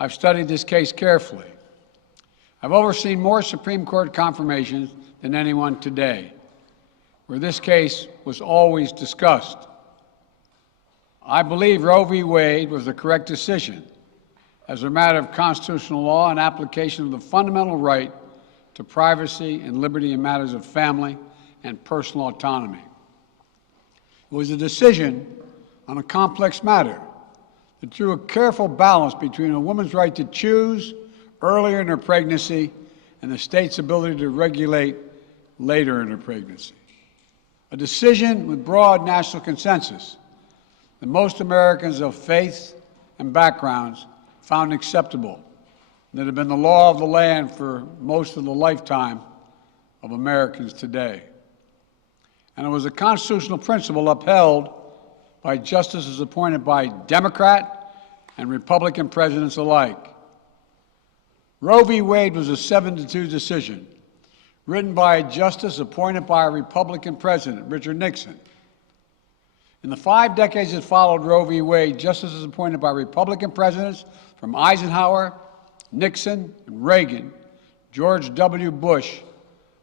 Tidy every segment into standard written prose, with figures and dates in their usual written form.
I've studied this case carefully. I've overseen more Supreme Court confirmations than anyone today, where this case was always discussed. I believe Roe v. Wade was the correct decision as a matter of constitutional law and application of the fundamental right to privacy and liberty in matters of family and personal autonomy. It was a decision on a complex matter that drew a careful balance between a woman's right to choose earlier in her pregnancy and the state's ability to regulate later in her pregnancy. A decision with broad national consensus that most Americans of faith and backgrounds found acceptable, and that have been the law of the land for most of the lifetime of Americans today. And it was a constitutional principle upheld by justices appointed by Democrat and Republican presidents alike. Roe v. Wade was a 7-2 decision, written by a justice appointed by a Republican president, Richard Nixon. In the 5 decades that followed Roe v. Wade, justices appointed by Republican presidents from Eisenhower, Nixon, and Reagan, George W. Bush,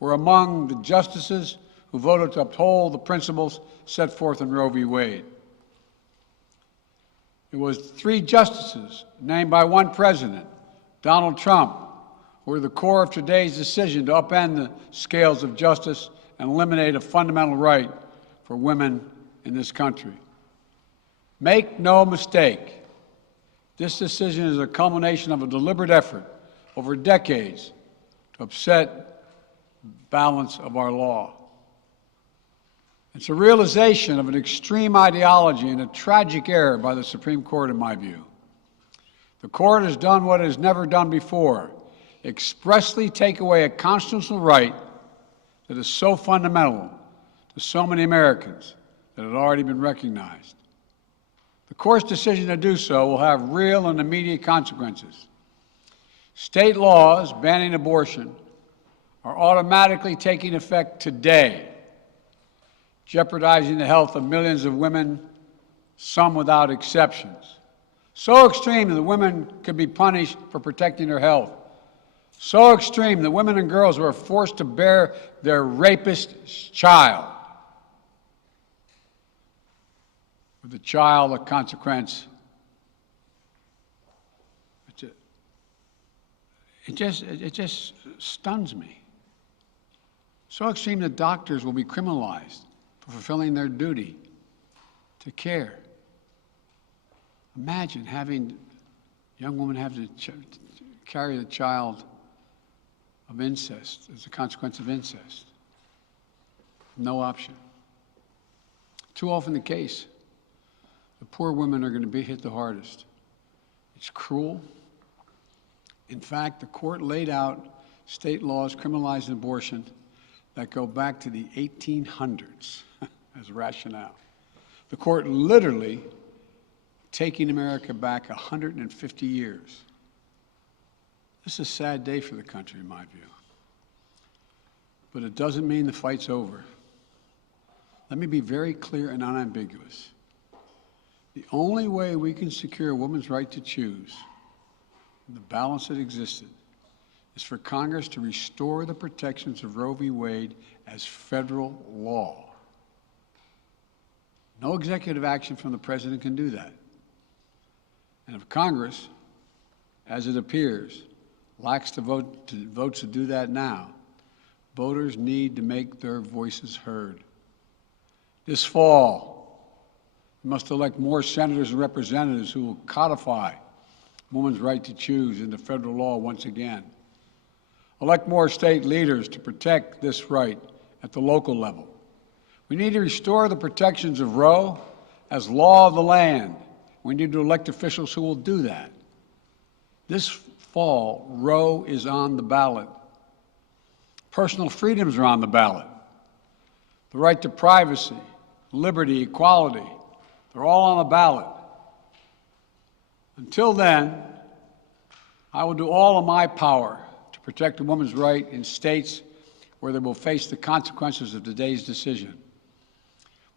were among the justices who voted to uphold the principles set forth in Roe v. Wade. It was 3 justices named by one president, Donald Trump, who were the core of today's decision to upend the scales of justice and eliminate a fundamental right for women in this country. Make no mistake, this decision is a culmination of a deliberate effort over decades to upset the balance of our law. It's a realization of an extreme ideology and a tragic error by the Supreme Court, in my view. The court has done what it has never done before, expressly take away a constitutional right that is so fundamental to so many Americans that had already been recognized. The court's decision to do so will have real and immediate consequences. State laws banning abortion are automatically taking effect today, jeopardizing the health of millions of women, some without exceptions. So extreme that women could be punished for protecting their health. So extreme that women and girls were forced to bear their rapist's child. With the child, a consequence. It just stuns me. So extreme that doctors will be criminalized for fulfilling their duty to care. Imagine having a young woman have to carry the child of incest as a consequence of incest. No option. Too often the case, the poor women are going to be hit the hardest. It's cruel. In fact, the court laid out state laws criminalizing abortion that go back to the 1800s as rationale. The court literally taking America back 150 years. This is a sad day for the country, in my view. But it doesn't mean the fight's over. Let me be very clear and unambiguous. The only way we can secure a woman's right to choose, the balance that existed, is for Congress to restore the protections of Roe v. Wade as federal law. No executive action from the president can do that. And if Congress, as it appears, lacks the votes to do that now, voters need to make their voices heard. This fall, we must elect more senators and representatives who will codify women's right to choose into federal law once again. Elect more state leaders to protect this right at the local level. We need to restore the protections of Roe as law of the land. We need to elect officials who will do that. This fall, Roe is on the ballot. Personal freedoms are on the ballot. The right to privacy, liberty, equality, they're all on the ballot. Until then, I will do all of my power to protect a woman's right in states where they will face the consequences of today's decision.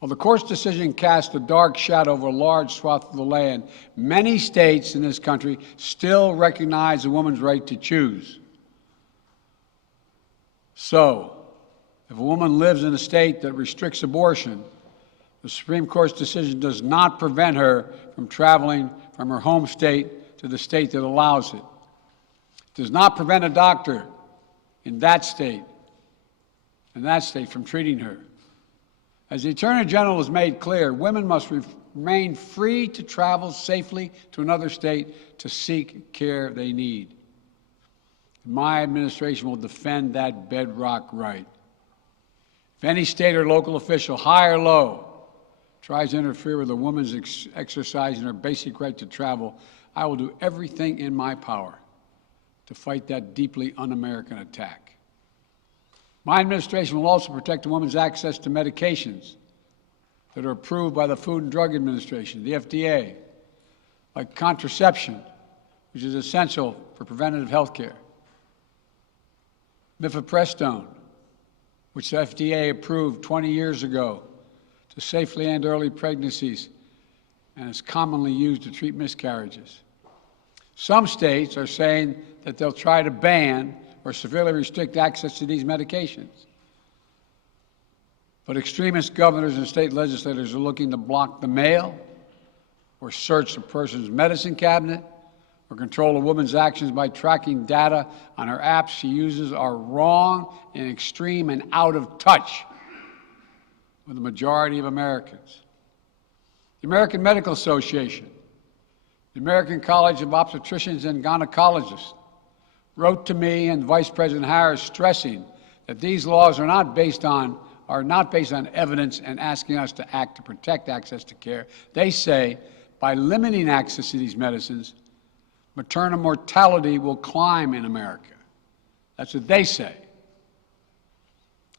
While the court's decision cast a dark shadow over a large swath of the land, many states in this country still recognize a woman's right to choose. So, if a woman lives in a state that restricts abortion, the Supreme Court's decision does not prevent her from traveling from her home state to the state that allows it. It does not prevent a doctor in that state from treating her. As the Attorney General has made clear, women must remain free to travel safely to another state to seek care they need. My administration will defend that bedrock right. If any state or local official, high or low, tries to interfere with a woman's exercising her basic right to travel, I will do everything in my power to fight that deeply un-American attack. My administration will also protect a woman's access to medications that are approved by the Food and Drug Administration, the FDA, like contraception, which is essential for preventative health care, mifepristone, which the FDA approved 20 years ago to safely end early pregnancies and is commonly used to treat miscarriages. Some states are saying that they'll try to ban or severely restrict access to these medications. But extremist governors and state legislators are looking to block the mail or search a person's medicine cabinet or control a woman's actions by tracking data on her apps she uses are wrong and extreme and out of touch with the majority of Americans. The American Medical Association, the American College of Obstetricians and Gynecologists, wrote to me and Vice President Harris stressing that these laws are not based on evidence and asking us to act to protect access to care. They say by limiting access to these medicines, maternal mortality will climb in America. That's what they say.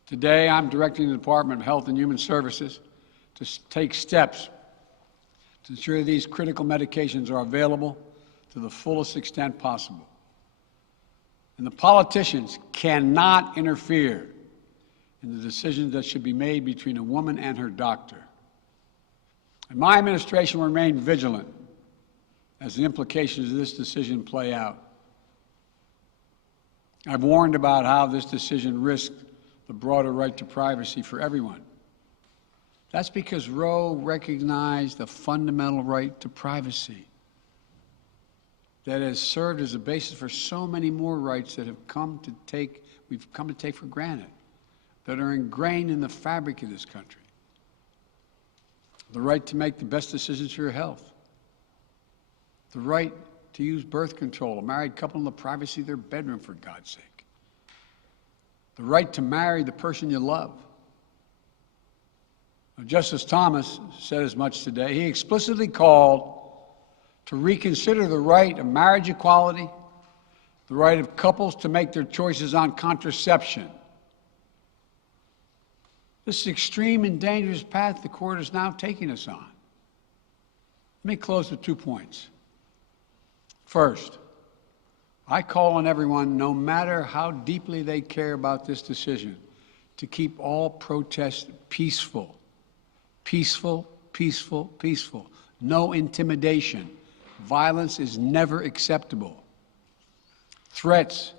Today, I'm directing the Department of Health and Human Services to take steps to ensure these critical medications are available to the fullest extent possible. And the politicians cannot interfere in the decisions that should be made between a woman and her doctor. And my administration will remain vigilant as the implications of this decision play out. I've warned about how this decision risks the broader right to privacy for everyone. That's because Roe recognized the fundamental right to privacy that has served as a basis for so many more rights that we've come to take for granted, that are ingrained in the fabric of this country. The right to make the best decisions for your health. The right to use birth control, a married couple in the privacy of their bedroom, for God's sake. The right to marry the person you love. Now, Justice Thomas said as much today. He explicitly called to reconsider the right of marriage equality, the right of couples to make their choices on contraception. This extreme and dangerous path the court is now taking us on. Let me close with 2 points. First, I call on everyone, no matter how deeply they care about this decision, to keep all protests peaceful. Peaceful, peaceful, peaceful. No intimidation. Violence is never acceptable. Threats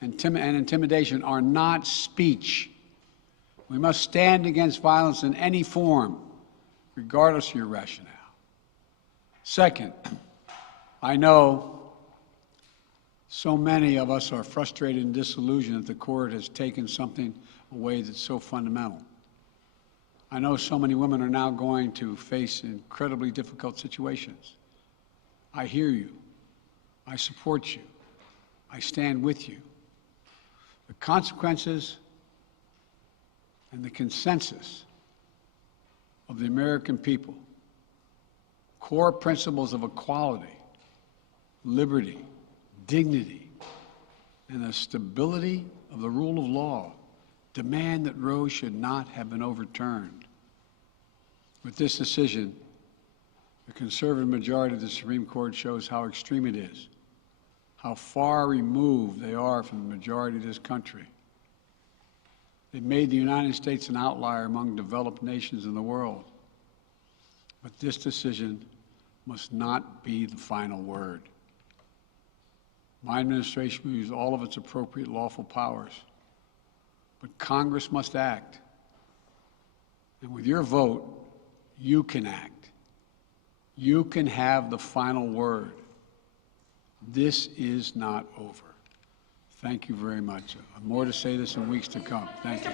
and intimidation are not speech. We must stand against violence in any form, regardless of your rationale. Second, I know so many of us are frustrated and disillusioned that the court has taken something away that's so fundamental. I know so many women are now going to face incredibly difficult situations. I hear you. I support you. I stand with you. The consequences and the consensus of the American people, core principles of equality, liberty, dignity, and the stability of the rule of law demand that Roe should not have been overturned. With this decision, the conservative majority of the Supreme Court shows how extreme it is, how far removed they are from the majority of this country. They've made the United States an outlier among developed nations in the world. But this decision must not be the final word. My administration will use all of its appropriate lawful powers, but Congress must act. And with your vote, you can act. You can have the final word. This is not over. Thank you very much. More to say this in weeks to come. Thank you.